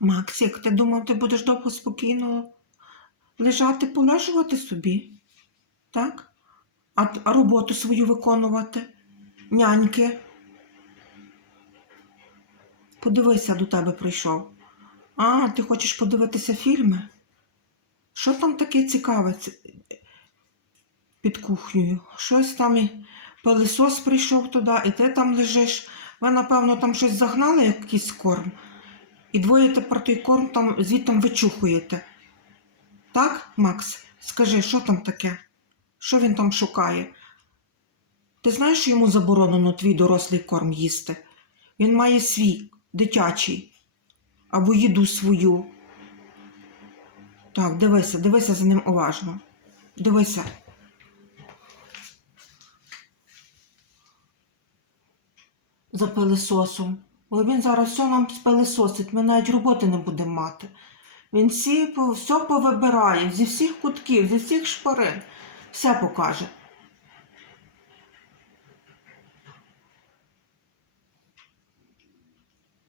Максик, ти думав, ти будеш довго спокійно лежати, полежувати собі? Так? А, а роботу свою виконувати? Няньки? Подивися, до тебе прийшов. А, ти хочеш подивитися фільми? Що там таке цікаве під кухнею? Щось там і пилисос прийшов туди, і ти там лежиш. Ви, напевно, там щось загнали, якийсь корм. І двоє тепер той корм там звідтам вичухуєте. Так, Макс? Скажи, що там таке? Що він там шукає? Ти знаєш, йому заборонено твій дорослий корм їсти? Він має свій, дитячий, або їду свою. Так, дивися, дивися за ним уважно. Дивися. За пилисосом. Бо він зараз все нам спелесосить, ми навіть роботи не будемо мати. Він всі, все повибирає, зі всіх кутків, зі всіх шпарин. Все покаже.